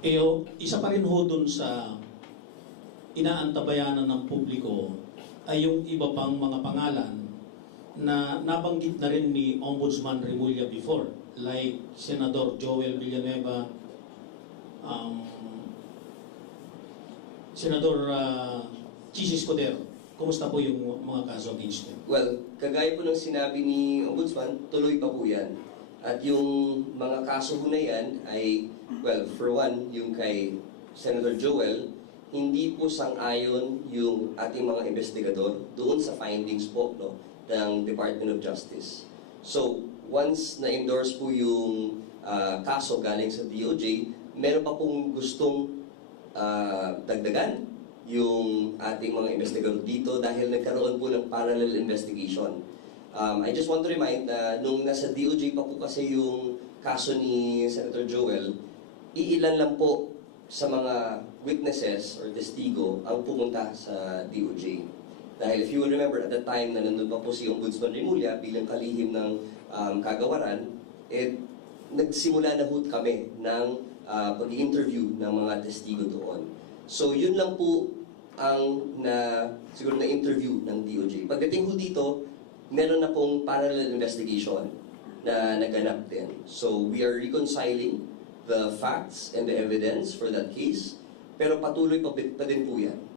Isa pa rin ho dun sa inaantabayanan ng publiko ay yung iba pang mga pangalan na nabanggit na rin ni Ombudsman Remulla before, like Senador Joel Villanueva, Senador Chis Escudero. Kumusta po yung mga kaso against them? Well, kagaya po ng sinabi ni Ombudsman, tuloy pa po yan. At yung mga kaso na yan ay, well, for one, yung kay Senator Joel, hindi po sang-ayon yung ating mga investigador doon sa findings po ng Department of Justice. So, once na-endorse po yung kaso galing sa DOJ, meron pa pong gustong dagdagan yung ating mga investigador dito dahil nagkaroon po ng parallel investigation. I just want to remind na nung nasa DOJ pa po kasi yung kaso ni Senator Joel, iilan lang po sa mga witnesses or testigo ang pumunta sa DOJ. Dahil if you will remember, at the time na nandun pa po si Ombudsman Remulla bilang kalihim ng kagawaran, nagsimula na ho kami ng pag-interview ng mga testigo doon. So yun lang po ang siguro na-interview ng DOJ. Pagdating ho dito, meron na pong parallel investigation na naganap din. So we are reconciling the facts and the evidence for that case, pero patuloy pa din po yan.